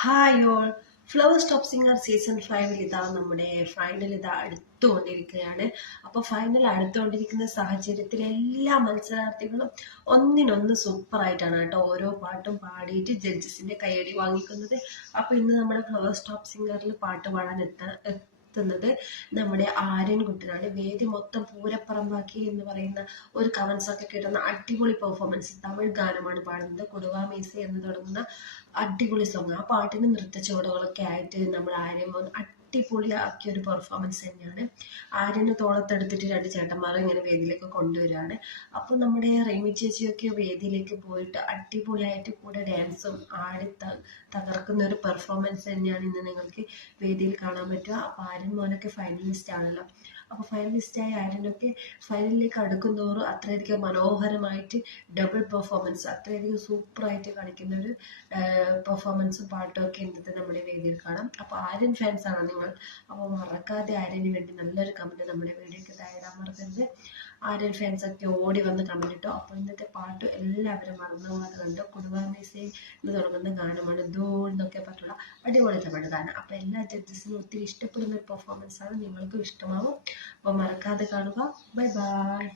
Hi all flower stop singer season ഫൈവിൽ ഇതാ നമ്മുടെ ഫൈനൽ ഇതാ അടുത്തുകൊണ്ടിരിക്കുകയാണ്. അപ്പോൾ ഫൈനൽ അടുത്തുകൊണ്ടിരിക്കുന്ന സാഹചര്യത്തിൽ എല്ലാ മത്സരാർത്ഥികളും ഒന്നിനൊന്ന് സൂപ്പറായിട്ടാണ് കേട്ടോ ഓരോ പാട്ടും പാടിയിട്ട് ജഡ്ജസിന്റെ കൈയടി വാങ്ങിക്കുന്നത്. അപ്പോൾ ഇന്ന് നമ്മുടെ ഫ്ലവർ സ്റ്റോപ്പ് സിംഗറിൽ പാട്ട് പാടാൻ എത്താൻ എത്തുന്നത് നമ്മുടെ ആര്യൻ കുട്ടനാണ് വേദി മൊത്തം പൂരപ്പറമ്പാക്കി എന്ന് പറയുന്ന ഒരു കമന്റ്സ് ഒക്കെ കിട്ടുന്ന അടിപൊളി പെർഫോമൻസ് തമിഴ് ഗാനമാണ് പാടുന്നത്. കൊടുവാ മീസ എന്ന് തുടങ്ങുന്ന അടിപൊളി സോങ് ആ. പാട്ടിന് നൃത്ത ചുവടുകളൊക്കെ ആയിട്ട് നമ്മുടെ ആര്യൻ അടിപൊളിയാക്കിയ ഒരു പെർഫോമൻസ് തന്നെയാണ്. ആര്യനെ തോളത്തെടുത്തിട്ട് രണ്ട് ചേട്ടന്മാരെ ഇങ്ങനെ വേദിയിലേക്ക് കൊണ്ടുവരികയാണ്. അപ്പോൾ നമ്മുടെ റെയ്മി ചേച്ചിയൊക്കെ വേദിയിലേക്ക് പോയിട്ട് അടിപൊളിയായിട്ട് കൂടെ ഡാൻസും ആടി തകർക്കുന്ന ഒരു പെർഫോമൻസ് തന്നെയാണ് ഇന്ന് നിങ്ങൾക്ക് വേദിയിൽ കാണാൻ പറ്റുക. അപ്പോൾ ആര്യൻ മോനൊക്കെ ഫൈനലിസ്റ്റ് ആണല്ലോ. അപ്പോൾ ഫൈനലിസ്റ്റായ ആര്യനൊക്കെ ഫൈനലിലേക്ക് അടുക്കുന്നതോറും അത്രയധികം മനോഹരമായിട്ട് ഡബിൾ പെർഫോമൻസ് അത്രയധികം സൂപ്പറായിട്ട് കളിക്കുന്ന ഒരു പെർഫോമൻസും പാട്ടും ഒക്കെ ഇന്നത്തെ നമ്മുടെ വേദിയിൽ കാണാം. അപ്പോൾ ആര്യൻ ഫാൻസ് ആണ് നിങ്ങൾ? അപ്പോൾ മറക്കാതെ ആര്യന് വേണ്ടി നല്ലൊരു കമന്റ് നമ്മുടെ വീഡിയോക്ക് താഴെ മറക്കരുത്. ആര്യൻ ഒക്കെ ഓടി വന്ന് കമന്റ് ഇട്ടോ. അപ്പോൾ ഇന്നത്തെ പാട്ട് എല്ലാവരും മറന്നു പോകാതെ കണ്ടു? കുടുംബാമേസി എന്ന് തുടങ്ങുന്ന ഗാനമാണ് ധൂൾ എന്നൊക്കെ പറഞ്ഞിട്ടുള്ള അടിപൊളി തമിഴ് ഗാനം. അപ്പോൾ എല്ലാ ജഡ്ജസിനും ഒത്തിരി ഇഷ്ടപ്പെടുന്ന ഒരു പെർഫോമൻസ് ആണ്. നിങ്ങൾക്കും ഇഷ്ടമാവും. അപ്പോൾ മറക്കാതെ കാണുക. Bye bye